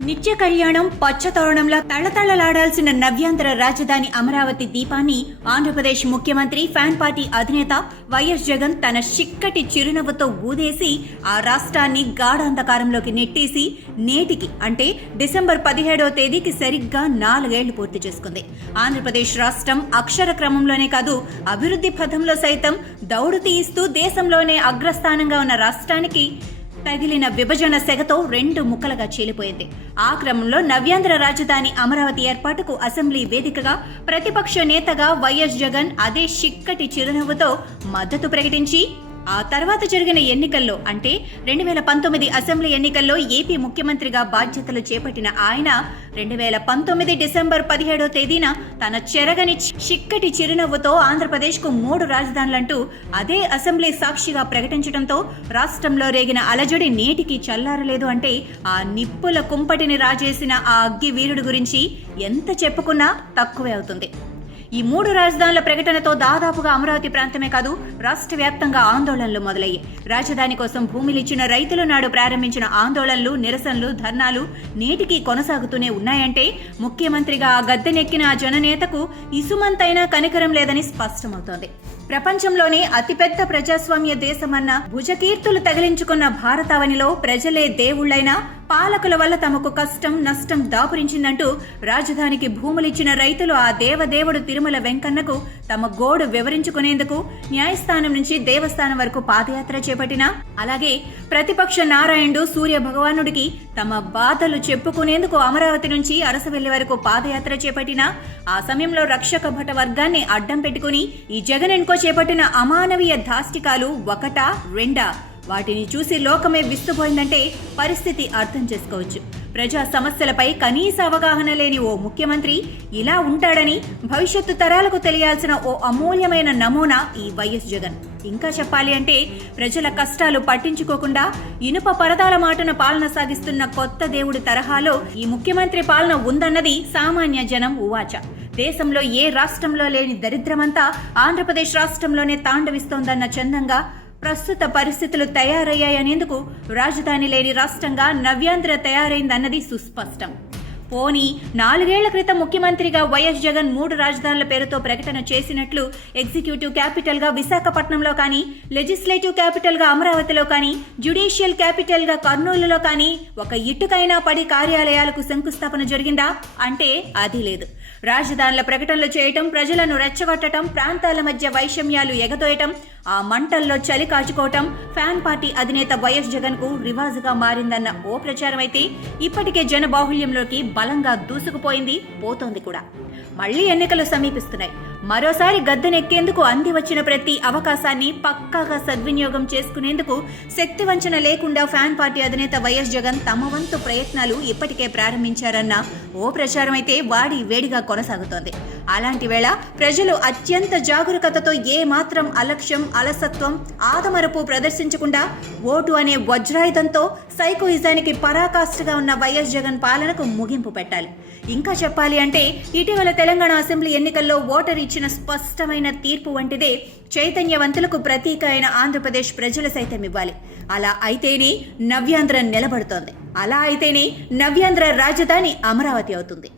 నిత్య కళ్యాణం పచ్చతోరణంలా తళతళలాడాల్సిన నవ్యాంధ్ర రాజధాని అమరావతి దీపాన్ని ఆంధ్రప్రదేశ్ ముఖ్యమంత్రి ఫ్యాన్ పార్టీ అధినేత వైఎస్ జగన్ తన చిక్కటి చిరునవ్వుతో ఊదేసి ఆ రాష్ట్రాన్ని గాఢాంధకారంలోకి నెట్టేసి నేటికి అంటే డిసెంబర్ 17వ తేదీకి సరిగ్గా 4 ఏళ్లు పూర్తి చేసుకుంది. ఆంధ్రప్రదేశ్ రాష్ట్రం అక్షర క్రమంలోనే కాదు అభివృద్ధి పథంలో సైతం దౌడు తీయిస్తూ దేశంలోనే అగ్రస్థానంగా ఉన్న రాష్ట్రానికి తగిలిన విభజన సెగతో 2 ముక్కలుగా చీలిపోయింది. ఆ క్రమంలో నవ్యాంధ్ర రాజధాని అమరావతి ఏర్పాటుకు అసెంబ్లీ వేదికగా ప్రతిపక్ష నేతగా వైఎస్ జగన్ అదే చిక్కటి చిరునవ్వుతో మద్దతు ప్రకటించి ఆ తర్వాత జరిగిన ఎన్నికల్లో అంటే 2019 అసెంబ్లీ ఎన్నికల్లో ఏపీ ముఖ్యమంత్రిగా బాధ్యతలు చేపట్టిన ఆయన 2019 డిసెంబర్ 17వ తేదీన తన చెరగని చిక్కటి చిరునవ్వుతో ఆంధ్రప్రదేశ్కు 3 రాజధానులంటూ అదే అసెంబ్లీ సాక్షిగా ప్రకటించడంతో రాష్ట్రంలో రేగిన అలజడి నేటికి చల్లారలేదు. అంటే ఆ నిప్పుల కుంపటిని రాజేసిన ఆ అగ్గి వీరుడు గురించి ఎంత చెప్పుకున్నా తక్కువే అవుతుంది. ఈ 3 రాజధానుల ప్రకటనతో దాదాపుగా అమరావతి ప్రాంతమే కాదు రాష్ట్ర వ్యాప్తంగా ఆందోళనలు మొదలయ్యాయి. రాజధాని కోసం భూమిలిచ్చిన రైతులు నాడు ప్రారంభించిన ఆందోళనలు, నిరసనలు, ధర్నాలు నేటికి కొనసాగుతూనే ఉన్నాయంటే ముఖ్యమంత్రిగా ఆ గద్దెనెక్కిన ఆ జననేతకు ఇసుమంతైనా కనికరం లేదని స్పష్టమవుతోంది. ప్రపంచంలోనే అతిపెద్ద ప్రజాస్వామ్య దేశమన్న భుజకీర్తులు తగిలించుకున్న భారతావనిలో ప్రజలే దేవుళ్లైనా పాలకుల వల్ల తమకు కష్టం నష్టం దాపురించిందంటూ రాజధానికి భూములిచ్చిన రైతులు ఆ దేవదేవుడు తిరుమల వెంకన్నకు తమ గోడు వివరించుకునేందుకు న్యాయస్థానం నుంచి దేవస్థానం వరకు పాదయాత్ర చేపట్టినా, అలాగే ప్రతిపక్ష నారాయణుడు సూర్య భగవానుడికి తమ బాధలు చెప్పుకునేందుకు అమరావతి నుంచి అరసవెల్లి వరకు పాదయాత్ర చేపట్టినా, ఆ సమయంలో రక్షక భట వర్గాన్ని అడ్డం పెట్టుకుని ఈ జగన్ చేపట్టిన అమానవీయ దాష్టికాలు ఒకటా రెండా వాటిని చూసి లోకమే విస్తుపోయిందంటే పరిస్థితి అర్థం చేసుకోవచ్చు. ప్రజా సమస్యలపై కనీస అవగాహన లేని ఓ ముఖ్యమంత్రి ఇలా ఉంటాడని భవిష్యత్తు తరాలకు తెలియాల్సిన ఓ అమూల్యమైన నమూనా ఈ వైఎస్ జగన్. ఇంకా చెప్పాలి అంటే ప్రజల కష్టాలు పట్టించుకోకుండా ఇనుప పరదాల మాటన పాలన సాగిస్తున్న కొత్త దేవుడి తరహాలో ఈ ముఖ్యమంత్రి పాలన ఉందన్నది సామాన్య జనం ఉవాచ. దేశంలో ఏ రాష్ట్రంలో లేని దరిద్రమంతా ఆంధ్రప్రదేశ్ రాష్ట్రంలోనే తాండవిస్తోందన్న చందంగా ప్రస్తుత పరిస్థితులు తయారయ్యాయనేందుకు రాజధాని లేని రాష్ట్రంగా నవ్యాంధ్ర తయారైందన్నది సుస్పష్టం. పోనీ 4 ఏళ్ల క్రితం ముఖ్యమంత్రిగా వైఎస్ జగన్ 3 రాజధానుల పేరుతో ప్రకటన చేసినట్లు ఎగ్జిక్యూటివ్ క్యాపిటల్ గా విశాఖపట్నంలో కానీ, లెజిస్లేటివ్ క్యాపిటల్ గా అమరావతిలో కానీ, జ్యుడిషియల్ క్యాపిటల్ గా కర్నూలులో కానీ ఒక ఇటుకైనా పడి కార్యాలయాలకు శంకుస్థాపన జరిగిందా అంటే అది లేదు. రాజధానుల ప్రకటనలు చేయటం, ప్రజలను రెచ్చగొట్టడం, ప్రాంతాల మధ్య వైషమ్యాలు ఎగదోయటం, ఆ మంటల్లో చలి కాచుకోవటం ఫ్యాన్ పార్టీ అధినేత వైఎస్ జగన్ కు రివాజుగా మారిందన్న ఓ ప్రచారం అయితే ఇప్పటికే జనబాహుళ్యంలోకి బలంగా దూసుకుపోయింది, పోతోంది కూడా. మళ్లీ ఎన్నికలు సమీపిస్తున్నాయి. మరోసారి గద్దెనెక్కేందుకు అంది వచ్చిన ప్రతి అవకాశాన్ని పక్కాగా సద్వినియోగం చేసుకునేందుకు శక్తివంచన లేకుండా ఫ్యాన్ పార్టీ అధినేత వైఎస్ జగన్ తమ వంతు ప్రయత్నాలు ఇప్పటికే ప్రారంభించారన్న ఓ ప్రచారం అయితే వాడి వేడిగా కొనసాగుతోంది. అలాంటి వేళ ప్రజలు అత్యంత జాగరూకతతో ఏ మాత్రం అలక్ష్యం, అలసత్వం, ఆదమరపు ప్రదర్శించకుండా ఓటు అనే వజ్రాయుధంతో సైకోయిజానికి పరాకాష్ఠగా ఉన్న వైఎస్ జగన్ పాలనకు ముగింపు పెట్టాలి. ఇంకా చెప్పాలి అంటే ఇటీవల తెలంగాణ అసెంబ్లీ ఎన్నికల్లో ఓటరు ఇచ్చిన స్పష్టమైన తీర్పు వంటిదే చైతన్యవంతులకు ప్రతీక అయిన ఆంధ్రప్రదేశ్ ప్రజలు సైతం ఇవ్వాలి. అలా అయితేనే నవ్యాంధ్ర నిలబడుతోంది. అలా అయితేనే నవ్యాంధ్ర రాజధాని అమరావతి అవుతుంది.